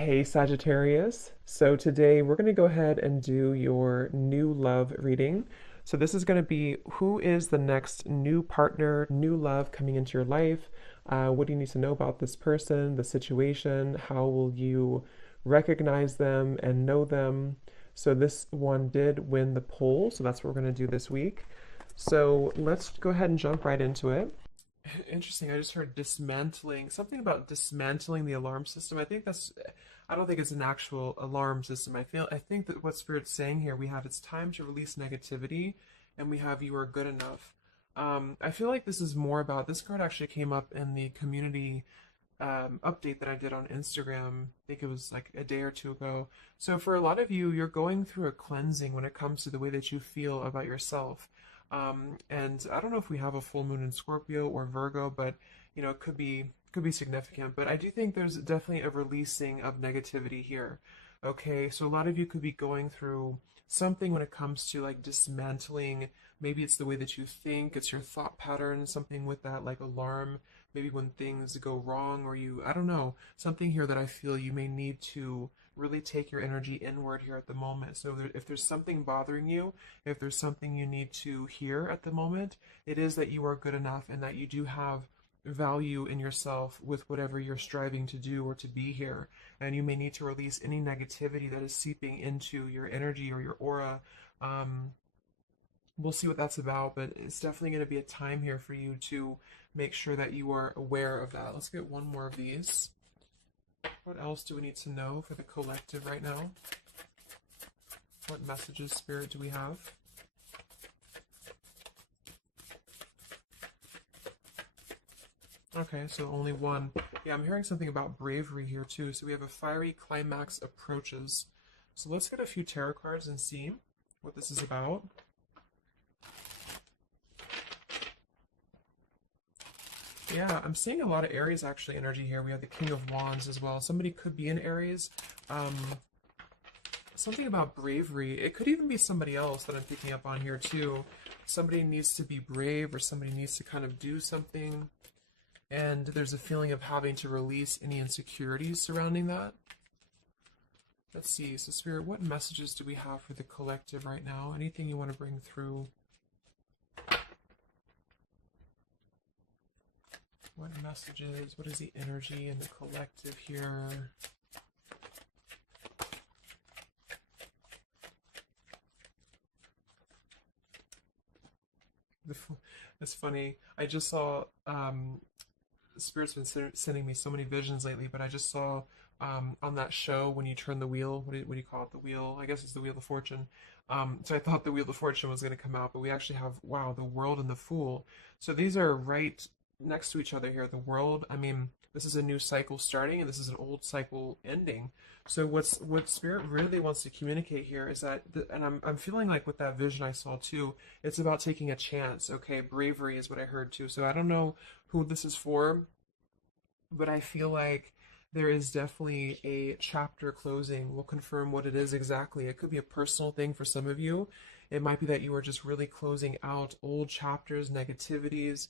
Hey Sagittarius. So today we're going to go ahead and do your new love reading. So this is going to be who is the next new partner, new love coming into your life? What do you need to know about this person, the situation? How will you recognize them and know them? So this one did win the poll, so that's what we're going to do this week. So let's go ahead and jump right into it. Interesting. I just heard dismantling, something about dismantling the alarm system. I don't think it's an actual alarm system. I think that what Spirit's saying here, we have it's time to release negativity, and we have you are good enough. I feel like this is more about, this card actually came up in the community update that I did on Instagram. I think it was like a day or two ago. So for a lot of you, you're going through a cleansing when it comes to the way that you feel about yourself. And I don't know if we have a full moon in Scorpio or Virgo, but it could be significant. But I do think there's definitely a releasing of negativity here. Okay, so a lot of you could be going through something when it comes to like dismantling. Maybe it's the way that you think, it's your thought pattern, something with that like alarm. Maybe when things go wrong, or I don't know, something here that I feel you may need to really take your energy inward here at the moment. So if there's something bothering you, if there's something you need to hear at the moment, it is that you are good enough and that you do have value in yourself with whatever you're striving to do or to be here. And you may need to release any negativity that is seeping into your energy or your aura. Um, we'll see what that's about, but it's definitely going to be a time here for you to make sure that you are aware of that. Let's get one more of these. What else do we need to know for the collective right now? What messages, Spirit, do we have? Okay, so only one. Yeah, I'm hearing something about bravery here too. So we have a fiery climax approaches. So let's get a few tarot cards and see what this is about. Yeah, I'm seeing a lot of Aries actually energy here. We have the King of Wands as well. Somebody could be in Aries. Um, Something about bravery. It could even be somebody else that I'm picking up on here too. Somebody needs to be brave, or somebody needs to kind of do something. And there's a feeling of having to release any insecurities surrounding that. Let's see. So Spirit, what messages do we have for the collective right now? Anything you want to bring through? What messages? What is the energy in the collective here? It's funny. I just saw Spirit's been sending me so many visions lately, but I just saw on that show when you turn the wheel. What do you call it? The wheel. I guess it's the Wheel of Fortune. So I thought the Wheel of Fortune was going to come out, but we actually have, wow, the World and the Fool. So these are right next to each other here. The World. I mean, this is a new cycle starting, and this is an old cycle ending. So what Spirit really wants to communicate here is that, and I'm feeling like with that vision I saw too, it's about taking a chance. Okay, bravery is what I heard too. So I don't know who this is for, but I feel like there is definitely a chapter closing. We'll confirm what it is exactly. It could be a personal thing for some of you. It might be that you are just really closing out old chapters, negativities.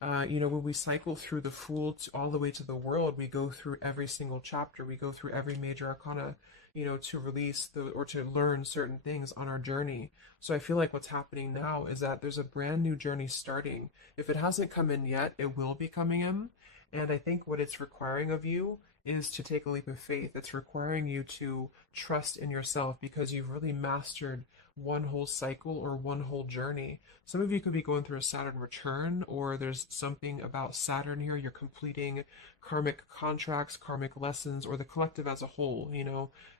When we cycle through the Fool all the way to the World, we go through every single chapter. We go through every major arcana, to release or to learn certain things on our journey. So I feel like what's happening now is that there's a brand new journey starting. If it hasn't come in yet, it will be coming in. And I think what it's requiring of you is to take a leap of faith. It's requiring you to trust in yourself because you've really mastered one whole cycle or one whole journey. Some of you could be going through a Saturn return, or there's something about Saturn here. You're completing karmic contracts, karmic lessons, or the collective as a whole,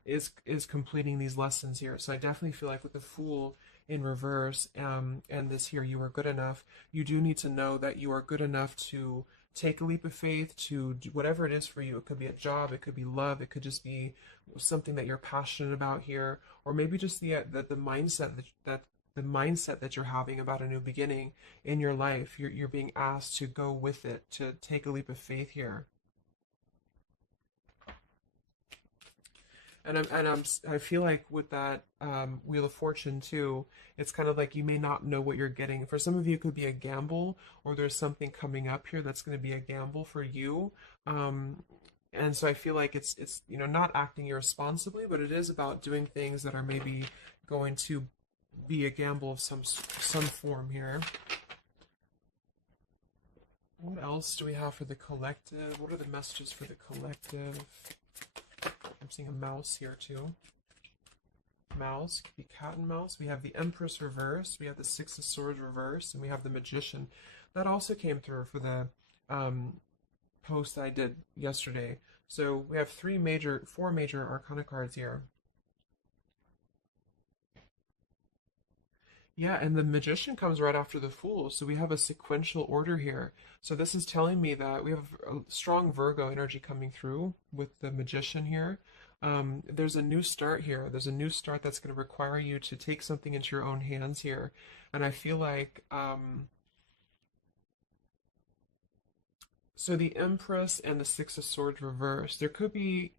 is completing these lessons here. So I definitely feel like with the Fool in reverse, and this here, you are good enough. You do need to know that you are good enough to take a leap of faith, to do whatever it is for you. It could be a job, it could be love, it could just be something that you're passionate about here, or maybe just the mindset that the mindset that you're having about a new beginning in your life. You're being asked to go with it, to take a leap of faith here. I feel like with that Wheel of Fortune too, it's kind of like you may not know what you're getting. For some of you, it could be a gamble, or there's something coming up here that's going to be a gamble for you. Um, And so I feel like it's not acting irresponsibly, but it is about doing things that are maybe going to be a gamble of some form here. What else do we have for the collective? What are the messages for the collective? I'm seeing a mouse here too. Mouse, could be cat and mouse. We have the Empress reverse, we have the Six of Swords reverse, and we have the Magician. That also came through for the post that I did yesterday. So we have four major arcana cards here. Yeah, and the Magician comes right after the Fool, so we have a sequential order here. So this is telling me that we have a strong Virgo energy coming through with the Magician here. There's a new start here. There's a new start that's going to require you to take something into your own hands here. And I feel like, so the Empress and the Six of Swords reverse, there could be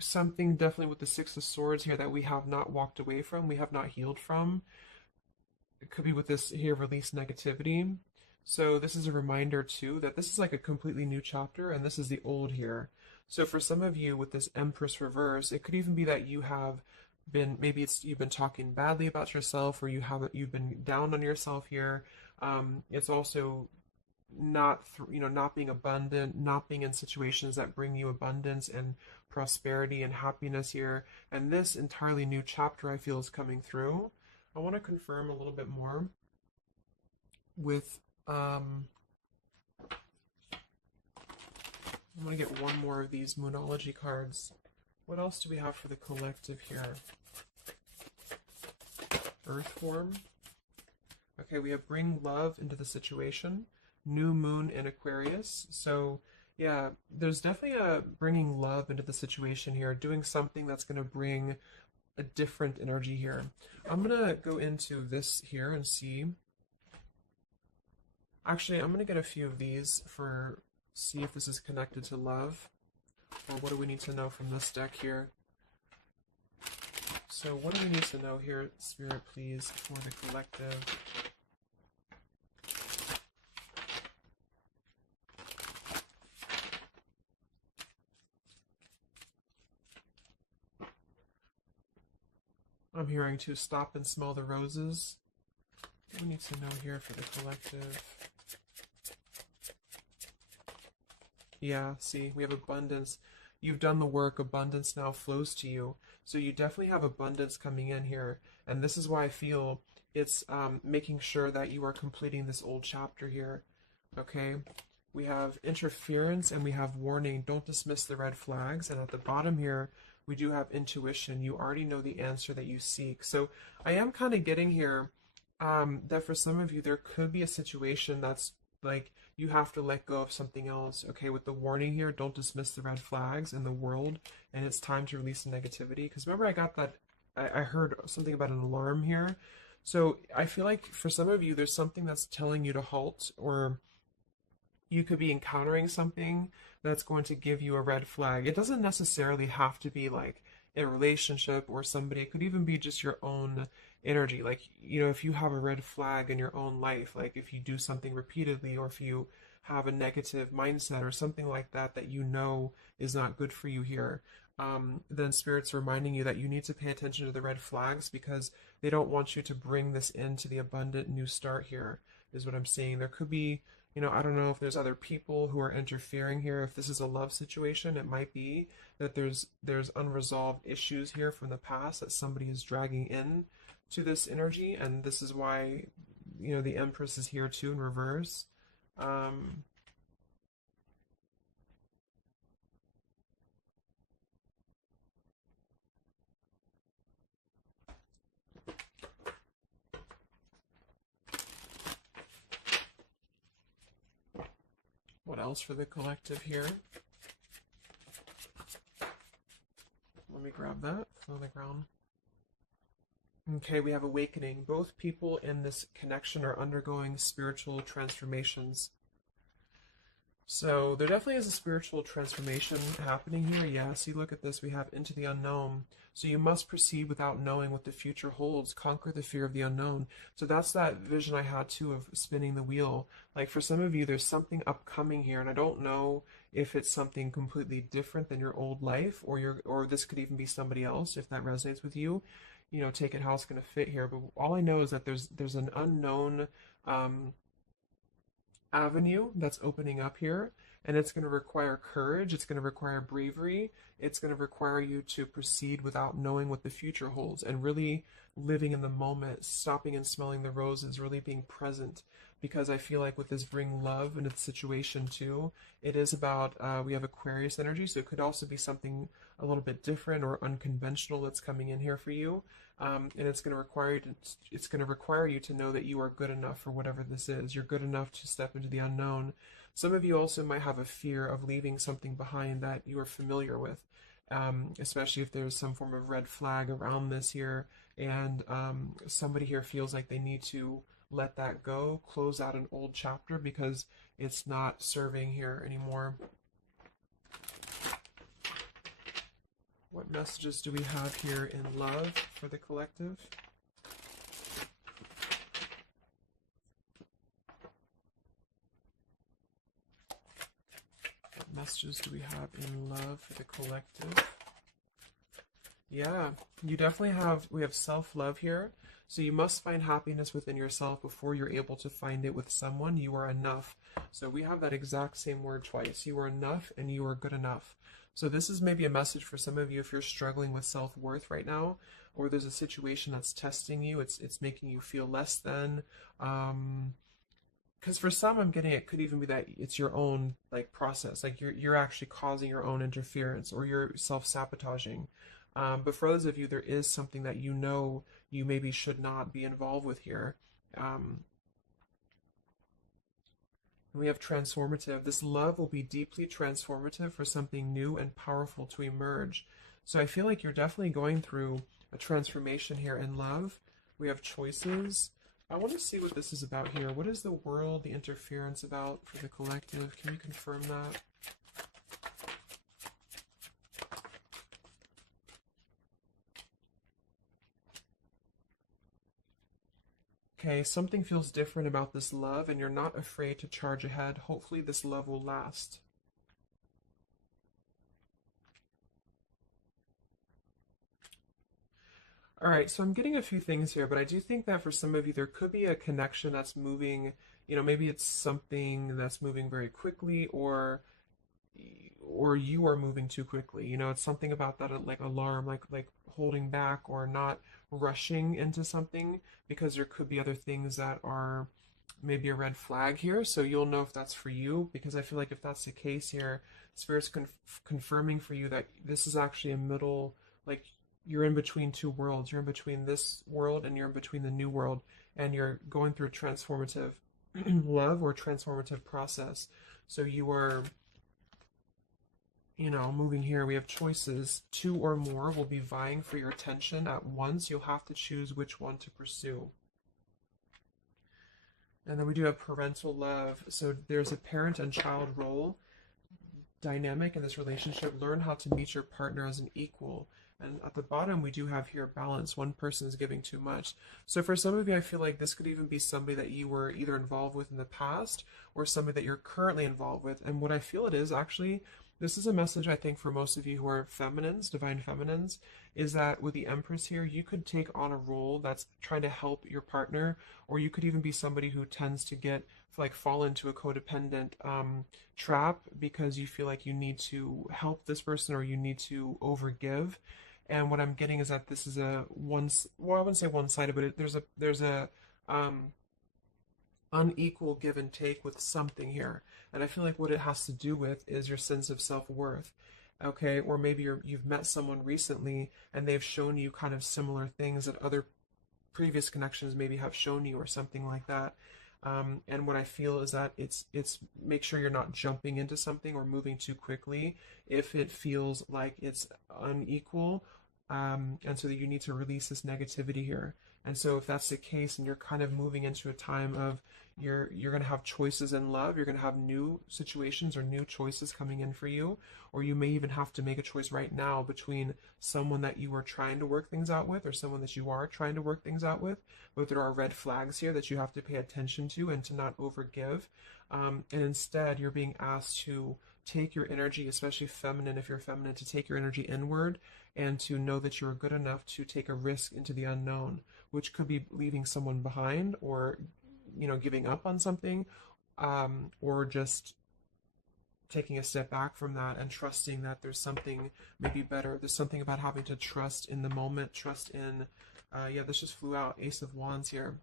something definitely with the Six of Swords here that we have not walked away from, we have not healed from. It could be with this here, release negativity. So this is a reminder too that this is like a completely new chapter and this is the old here. So for some of you with this Empress reverse, it could even be that you have been, maybe you've been talking badly about yourself, or you've been down on yourself here. It's also not being abundant, not being in situations that bring you abundance and prosperity and happiness here. And this entirely new chapter I feel is coming through. I want to confirm a little bit more with, I want to get one more of these Moonology cards. What else do we have for the collective here? Earth form. Okay, we have bring love into the situation. New moon in Aquarius. So yeah, there's definitely a bringing love into the situation here, doing something that's going to bring a different energy here. I'm gonna go into this here and see. Actually, I'm gonna get a few of these for see if this is connected to love, or what do we need to know from this deck here. So what do we need to know here, Spirit, please, for the collective? I'm hearing to stop and smell the roses. What do we need to know here for the collective? Yeah, see, we have abundance. You've done the work, abundance now flows to you. So you definitely have abundance coming in here. And this is why I feel it's making sure that you are completing this old chapter here. Okay? We have interference and we have warning. Don't dismiss the red flags. And at the bottom here, we do have intuition. You already know the answer that you seek. So I am kind of getting here that for some of you, there could be a situation that's like you have to let go of something else. Okay, with the warning here, don't dismiss the red flags in the world, and it's time to release the negativity. Because remember, I got that, I heard something about an alarm here. So I feel like for some of you, there's something that's telling you to halt, or you could be encountering something that's going to give you a red flag. It doesn't necessarily have to be like a relationship or somebody. It could even be just your own energy. Like, if you have a red flag in your own life, like if you do something repeatedly, or if you have a negative mindset or something like that that is not good for you here, then Spirit's reminding you that you need to pay attention to the red flags, because they don't want you to bring this into the abundant new start here, is what I'm seeing. There could be, I don't know if there's other people who are interfering here. If this is a love situation, it might be that there's unresolved issues here from the past that somebody is dragging in to this energy, and this is why, the Empress is here too in reverse. What else for the collective here? Let me grab that on the ground. Okay, we have awakening. Both people in this connection are undergoing spiritual transformations. So there definitely is a spiritual transformation happening here. Yeah, see, look at this. We have into the unknown. So you must proceed without knowing what the future holds. Conquer the fear of the unknown. So that's that vision I had too of spinning the wheel. Like for some of you, there's something upcoming here, and I don't know if it's something completely different than your old life, or this could even be somebody else if that resonates with you. Take it how it's going to fit here. But all I know is that there's an unknown um, avenue that's opening up here, and it's going to require courage, it's going to require bravery, it's going to require you to proceed without knowing what the future holds, and really living in the moment, stopping and smelling the roses, really being present. Because I feel like with this bring love in its situation too, it is about we have Aquarius energy, so it could also be something a little bit different or unconventional that's coming in here for you. And it's going to require you to know that you are good enough for whatever this is. You're good enough to step into the unknown. Some of you also might have a fear of leaving something behind that you are familiar with, especially if there's some form of red flag around this here, and somebody here feels like they need to let that go, close out an old chapter because it's not serving here anymore. What messages do we have here in love for the collective? What messages do we have in love for the collective? Yeah, we have self-love here. So you must find happiness within yourself before you're able to find it with someone. You are enough. So we have that exact same word twice. You are enough and you are good enough. So this is maybe a message for some of you if you're struggling with self-worth right now, or there's a situation that's testing you, it's making you feel less than. Because for some, I'm getting it could even be that it's your own process, like you're actually causing your own interference or you're self-sabotaging. But for others of you, there is something that you maybe should not be involved with here. We have transformative. This love will be deeply transformative for something new and powerful to emerge. So I feel like you're definitely going through a transformation here in love. We have choices. I want to see what this is about here. What is the world, the interference about for the collective? Can you confirm that? Okay, something feels different about this love, and you're not afraid to charge ahead. Hopefully, this love will last. All right, so I'm getting a few things here, but I do think that for some of you, there could be a connection that's moving. Maybe it's something that's moving very quickly, or you are moving too quickly. It's something about that like alarm, like holding back or not rushing into something, because there could be other things that are maybe a red flag here. So you'll know if that's for you, because I feel like if that's the case here, Spirit's confirming for you that this is actually a middle, like you're in between two worlds. You're in between this world and you're in between the new world, and you're going through a transformative love or transformative process. So you are moving here. We have choices. Two or more will be vying for your attention at once. You'll have to choose which one to pursue. And then we do have parental love. So there's a parent and child role dynamic in this relationship. Learn how to meet your partner as an equal. And at the bottom, we do have here balance. One person is giving too much. So for some of you, I feel like this could even be somebody that you were either involved with in the past or somebody that you're currently involved with. And what I feel it is actually, this is a message I think for most of you who are feminines, divine feminines, is that with the Empress here, you could take on a role that's trying to help your partner, or you could even be somebody who tends to fall into a codependent trap because you feel like you need to help this person or you need to overgive. And what I'm getting is that this is I wouldn't say one-sided, but there's a unequal give and take with something here. And I feel like what it has to do with is your sense of self-worth. Okay, or maybe you've met someone recently and they've shown you kind of similar things that other previous connections maybe have shown you or something like that. And what I feel is that it's make sure you're not jumping into something or moving too quickly if it feels like it's unequal. And so that you need to release this negativity here. And so if that's the case and you're kind of moving into a time of you're going to have choices in love, you're going to have new situations or new choices coming in for you, or you may even have to make a choice right now between someone that you are trying to work things out with or someone that you are trying to work things out with. But there are red flags here that you have to pay attention to and to not overgive. And instead, you're being asked to take your energy, especially feminine, if you're feminine, to take your energy inward and to know that you're good enough to take a risk into the unknown, which could be leaving someone behind or, giving up on something, or just taking a step back from that and trusting that there's something maybe better. There's something about having to trust in the moment, trust in, yeah, this just flew out, Ace of Wands here.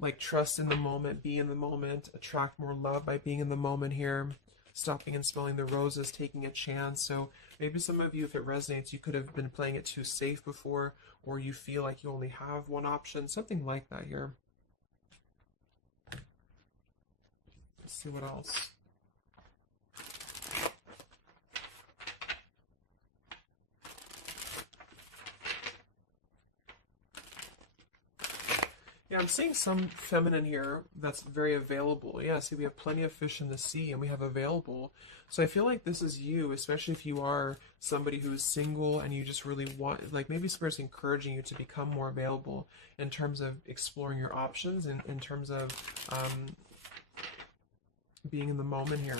Like trust in the moment, be in the moment, attract more love by being in the moment here, stopping and smelling the roses, taking a chance. So maybe some of you, if it resonates, you could have been playing it too safe before, or you feel like you only have one option, something like that here. Let's see what else. Yeah, I'm seeing some feminine here that's very available. Yeah, see, we have plenty of fish in the sea and we have available. So I feel like this is you, especially if you are somebody who is single and you just really want, like maybe Spirit's encouraging you to become more available in terms of exploring your options and in terms of being in the moment here.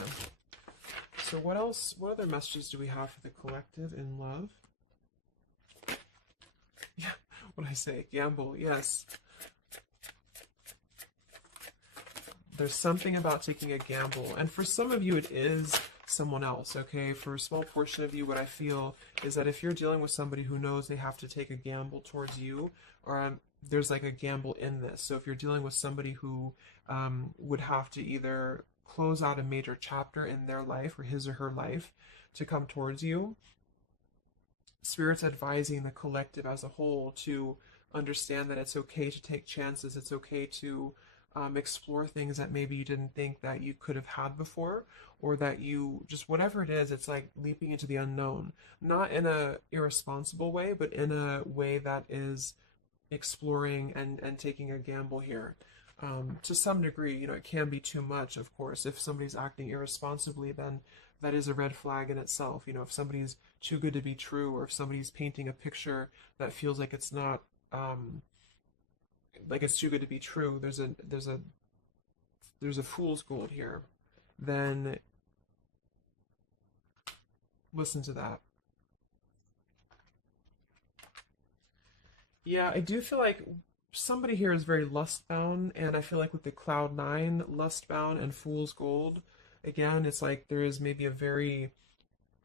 So what else, what other messages do we have for the collective in love? Yeah, what did I say? Gamble, yes. There's something about taking a gamble. And for some of you, it is someone else, okay? For a small portion of you, what I feel is that if you're dealing with somebody who knows they have to take a gamble towards you, or there's like a gamble in this. So if you're dealing with somebody who would have to either close out a major chapter in their life or his or her life to come towards you, Spirit's advising the collective as a whole to understand that it's okay to take chances. It's okay to explore things that maybe you didn't think that you could have had before, or that you just, whatever it is, it's like leaping into the unknown, not in a irresponsible way, but in a way that is exploring and taking a gamble here. To some degree, it can be too much, of course. If somebody's acting irresponsibly, then that is a red flag in itself. If somebody's too good to be true, or if somebody's painting a picture that feels like it's not, like it's too good to be true, there's a fool's gold here, then listen to that. Yeah, I do feel like somebody here is very lust-bound, and I feel like with the Cloud 9, lust-bound and fool's gold, again, it's like there is maybe a very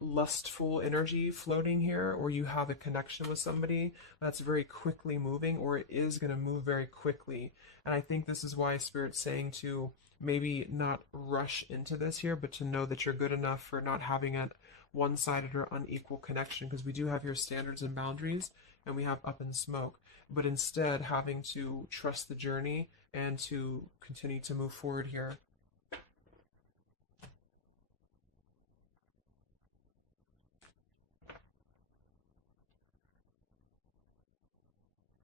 lustful energy floating here, or you have a connection with somebody that's very quickly moving, or it is going to move very quickly. And I think this is why Spirit's saying to maybe not rush into this here, but to know that you're good enough for not having a one-sided or unequal connection, because we do have your standards and boundaries, and we have up in smoke, but instead having to trust the journey and to continue to move forward here.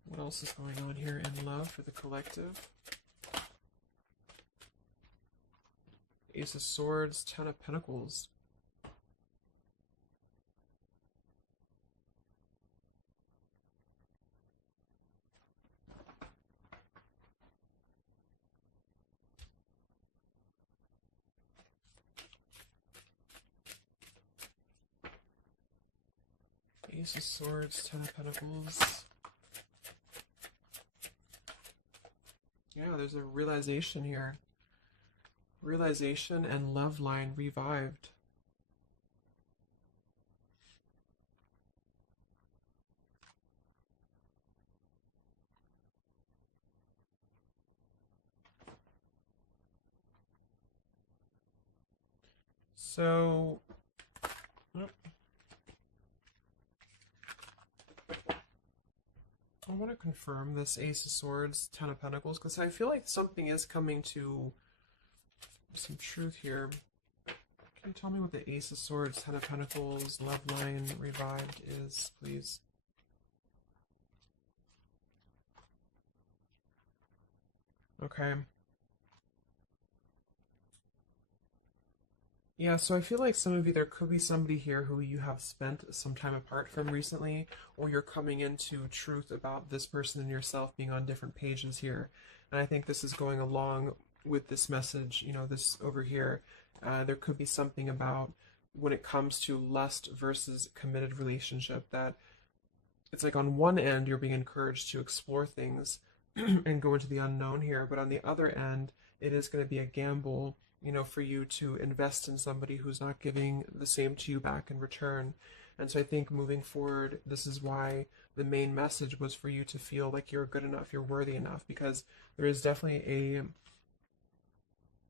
What else is going on here in love for the collective? Ace of Swords, Ten of Pentacles. Ace of Swords, Ten of Pentacles. Yeah, there's a realization here. Realization and love line revived. So, I want to confirm this Ace of Swords, Ten of Pentacles, because I feel like something is coming to some truth here. Can you tell me what the Ace of Swords, Ten of Pentacles, love line revived is, please? Okay. Yeah, so I feel like some of you, there could be somebody here who you have spent some time apart from recently, or you're coming into truth about this person and yourself being on different pages here. And I think this is going along with this message, this over here. There could be something about when it comes to lust versus committed relationship that it's like on one end you're being encouraged to explore things and go into the unknown here, but on the other end it is going to be a gamble, for you to invest in somebody who's not giving the same to you back in return. And so I think moving forward, this is why the main message was for you to feel like you're good enough, you're worthy enough, because there is definitely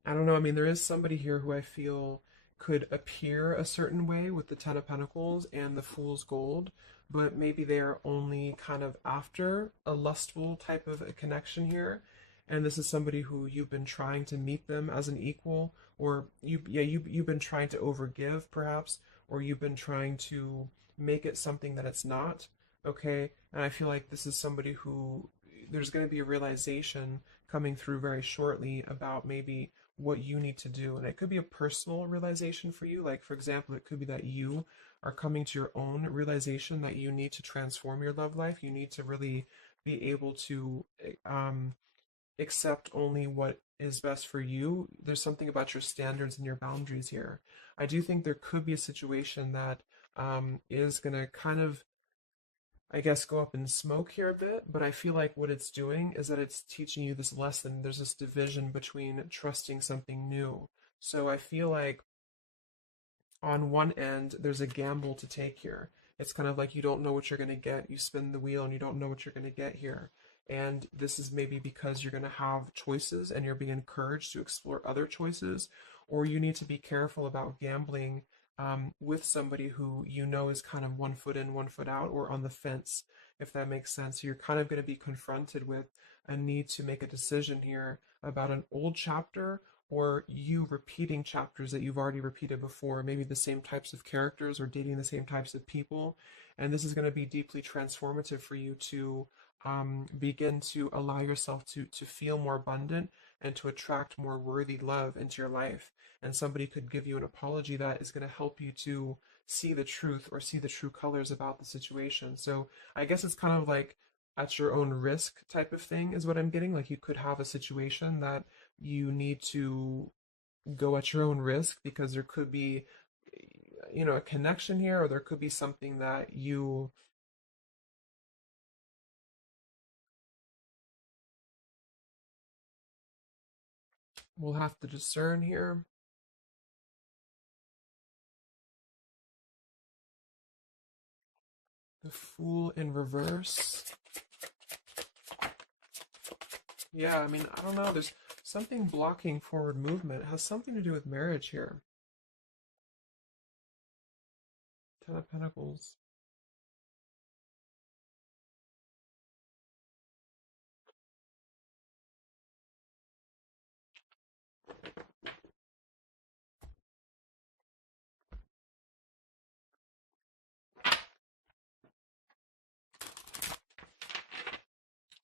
I don't know. I mean, there is somebody here who I feel could appear a certain way with the Ten of Pentacles and the Fool's Gold, but maybe they are only kind of after a lustful type of a connection here. And this is somebody who you've been trying to meet them as an equal, or you've been trying to overgive perhaps, or you've been trying to make it something that it's not. Okay, and I feel like this is somebody who there's going to be a realization coming through very shortly about maybe what you need to do. And it could be a personal realization for you. Like, for example, it could be that you are coming to your own realization that you need to transform your love life. You need to really be able to accept only what is best for you. There's something about your standards and your boundaries here. I do think there could be a situation that is going to kind of, I guess, go up in smoke here a bit, but I feel like what it's doing is that it's teaching you this lesson. There's this division between trusting something new. So I feel like on one end, there's a gamble to take here. It's kind of like you don't know what you're going to get. You spin the wheel and you don't know what you're going to get here. And this is maybe because you're going to have choices and you're being encouraged to explore other choices, or you need to be careful about gambling with somebody who you know is kind of 1 foot in, 1 foot out, or on the fence, if that makes sense. So you're kind of going to be confronted with a need to make a decision here about an old chapter or you repeating chapters that you've already repeated before, maybe the same types of characters or dating the same types of people. And this is going to be deeply transformative for you to begin to allow yourself to feel more abundant and to attract more worthy love into your life. And somebody could give you an apology that is going to help you to see the truth or see the true colors about the situation. So I guess it's kind of like at your own risk type of thing is what I'm getting. Like you could have a situation that you need to go at your own risk because there could be a connection here, or there could be something that you will have to discern here. The Fool in reverse. Yeah, I mean, I don't know, there's something blocking forward movement. It has something to do with marriage here. Ten of Pentacles.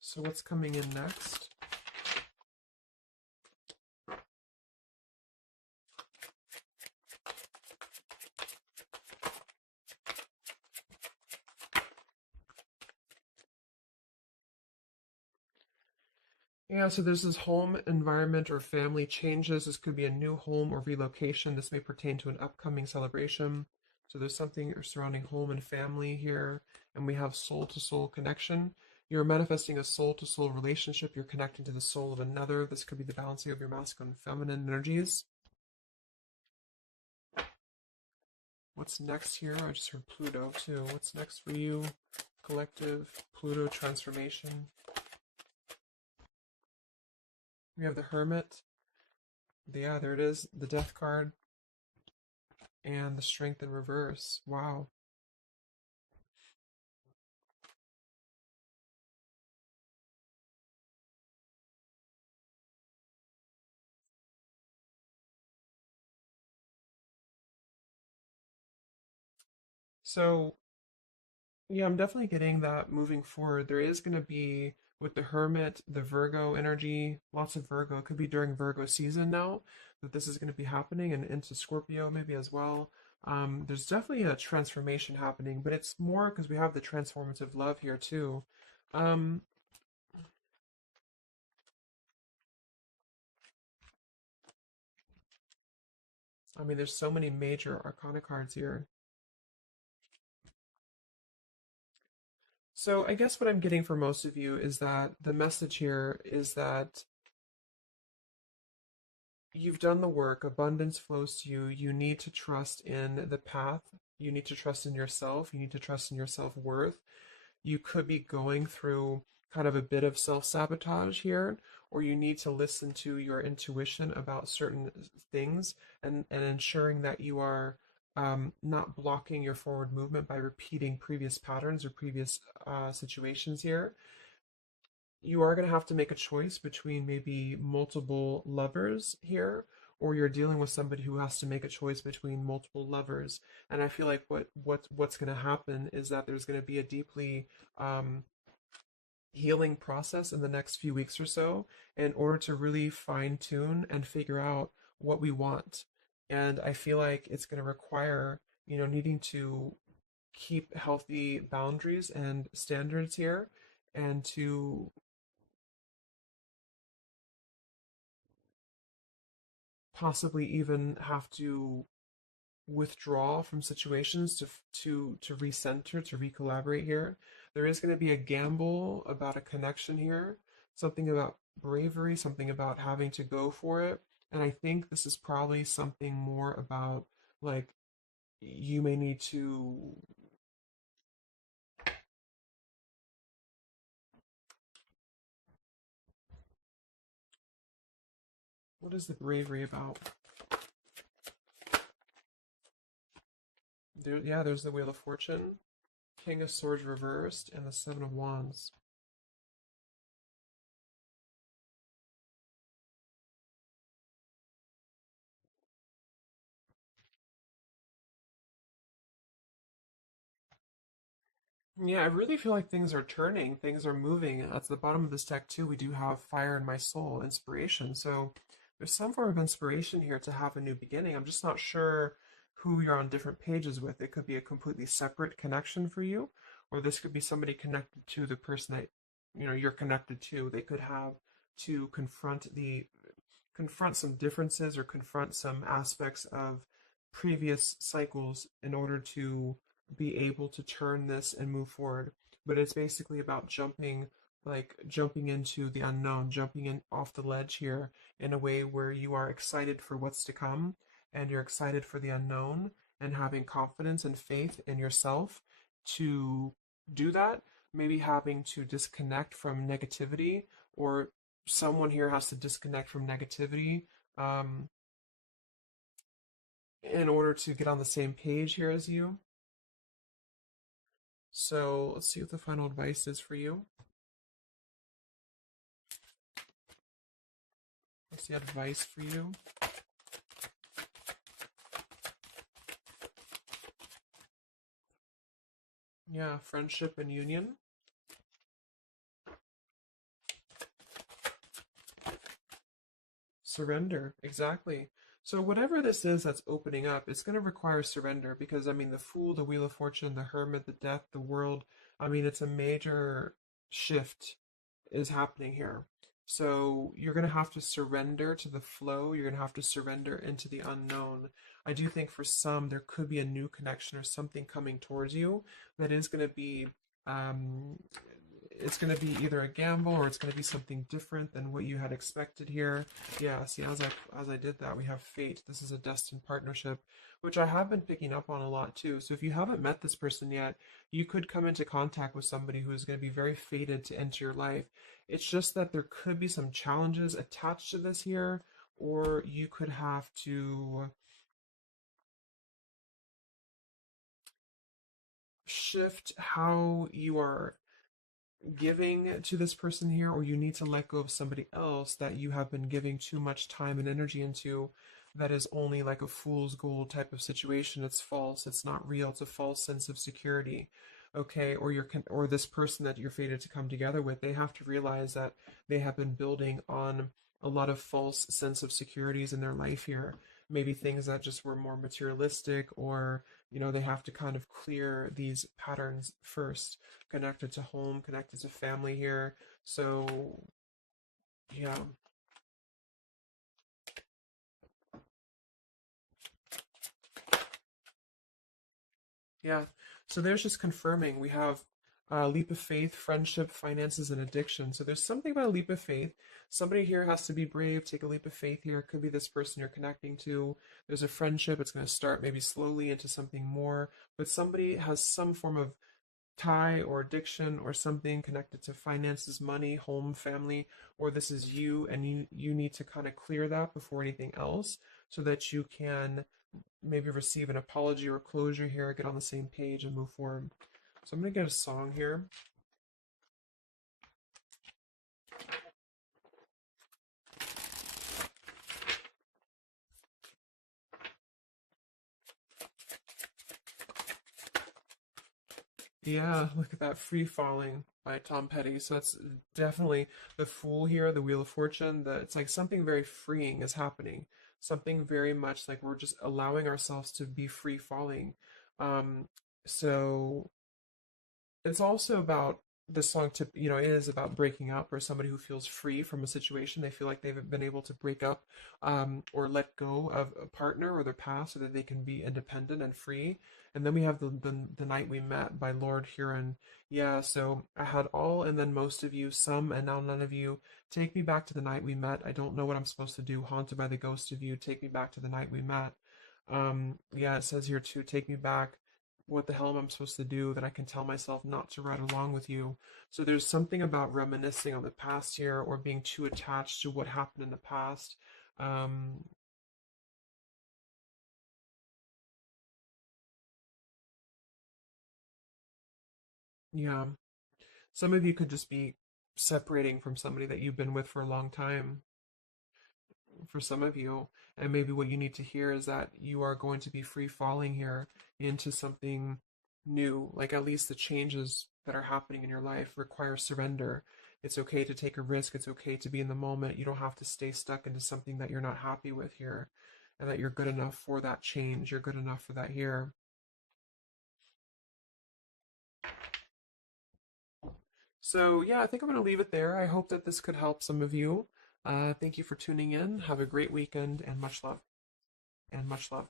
So what's coming in next? Yeah, so there's this home environment or family changes. This could be a new home or relocation. This may pertain to an upcoming celebration. So there's something surrounding home and family here. And we have soul to soul connection. You're manifesting a soul to soul relationship. You're connecting to the soul of another. This could be the balancing of your masculine and feminine energies. What's next here? I just heard Pluto too. What's next for you? Collective, Pluto transformation. We have the Hermit. Yeah, there it is. The Death card. And the Strength in reverse. Wow. So, yeah, I'm definitely getting that moving forward. There is going to be, with the Hermit, the Virgo energy, lots of Virgo. It could be during Virgo season now that this is going to be happening, and into Scorpio maybe as well. There's definitely a transformation happening, but it's more because we have the transformative love here too. Um, I mean, there's so many major arcana cards here. So I guess what I'm getting for most of you is that the message here is that you've done the work, abundance flows to you. You need to trust in the path. You need to trust in yourself. You need to trust in your self-worth. You could be going through kind of a bit of self-sabotage here, or you need to listen to your intuition about certain things and ensuring that you are not blocking your forward movement by repeating previous patterns or previous situations here. You are going to have to make a choice between maybe multiple lovers here, or you're dealing with somebody who has to make a choice between multiple lovers. And I feel like what's going to happen is that there's going to be a deeply um, healing process in the next few weeks or so in order to really fine tune and figure out what we want. And I feel like it's going to require, needing to keep healthy boundaries and standards here and to possibly even have to withdraw from situations to recenter, to recollaborate here. There is going to be a gamble about a connection here, something about bravery, something about having to go for it. And I think this is probably something more about like you may need to. What is the bravery about? Yeah, there's the Wheel of Fortune, King of Swords reversed, and the Seven of Wands. Yeah, I really feel like things are turning, things are moving. At the bottom of this deck too, we do have Fire in My Soul, inspiration. So there's some form of inspiration here to have a new beginning. I'm just not sure who you're on different pages with. It could be a completely separate connection for you, or this could be somebody connected to the person that you're connected to. They could have to confront some differences or confront some aspects of previous cycles in order to be able to turn this and move forward. But it's basically about jumping into the unknown, jumping in off the ledge here in a way where you are excited for what's to come and you're excited for the unknown and having confidence and faith in yourself to do that. Maybe having to disconnect from negativity, or someone here has to disconnect from negativity um, in order to get on the same page here as you. So let's see what the final advice is for you. What's the advice for you? Yeah, friendship and union. Surrender, exactly. So whatever this is that's opening up, it's going to require surrender because I mean the Fool, the Wheel of Fortune, the Hermit, the Death, the World. I mean it's a major shift is happening here. So you're going to have to surrender to the flow. You're going to have to surrender into the unknown. I do think for some there could be a new connection or something coming towards you that is going to be um, it's going to be either a gamble or it's going to be something different than what you had expected here. Yeah, see, as I did that, we have fate. This is a destined partnership, which I have been picking up on a lot too. So if you haven't met this person yet, you could come into contact with somebody who is going to be very fated to enter your life. It's just that there could be some challenges attached to this here, or you could have to shift how you are giving to this person here, or you need to let go of somebody else that you have been giving too much time and energy into that is only like a fool's gold type of situation. It's false, it's not real, it's a false sense of security. Okay, or this person that you're fated to come together with, they have to realize that they have been building on a lot of false sense of securities in their life here, maybe things that just were more materialistic, or they have to kind of clear these patterns first, connected to home, connected to family here. So, yeah. Yeah. So there's just confirming we have leap of faith, friendship, finances, and addiction. So there's something about a leap of faith. Somebody here has to be brave, take a leap of faith here. It could be this person you're connecting to. There's a friendship. It's going to start maybe slowly into something more, but somebody has some form of tie or addiction or something connected to finances, money, home, family, or this is you and you need to kind of clear that before anything else so that you can maybe receive an apology or closure here, get on the same page and move forward. So I'm going to get a song here. Yeah, look at that, Free Falling by Tom Petty. So that's definitely the Fool here, the Wheel of Fortune. It's like something very freeing is happening. Something very much like we're just allowing ourselves to be free falling. Um, so it's also about this song to, it is about breaking up or somebody who feels free from a situation. They feel like they've been able to break up or let go of a partner or their past so that they can be independent and free. And then we have the Night We Met by Lord Huron. Yeah, so I had all and then most of you, some and now none of you. Take me back to the night we met. I don't know what I'm supposed to do. Haunted by the ghost of you. Take me back to the night we met. Yeah, it says here too, take me back. What the hell am I supposed to do that I can tell myself not to ride along with you? So there's something about reminiscing on the past here or being too attached to what happened in the past. Um, yeah, some of you could just be separating from somebody that you've been with for a long time. For some of you, and maybe what you need to hear is that you are going to be free falling here into something new. Like at least the changes that are happening in your life require surrender. It's okay to take a risk. It's okay to be in the moment. You don't have to stay stuck into something that you're not happy with here, and that you're good enough for that change. You're good enough for that here. So yeah, I think I'm going to leave it there. I hope that this could help some of you. Thank you for tuning in. Have a great weekend and much love and much love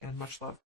and much love.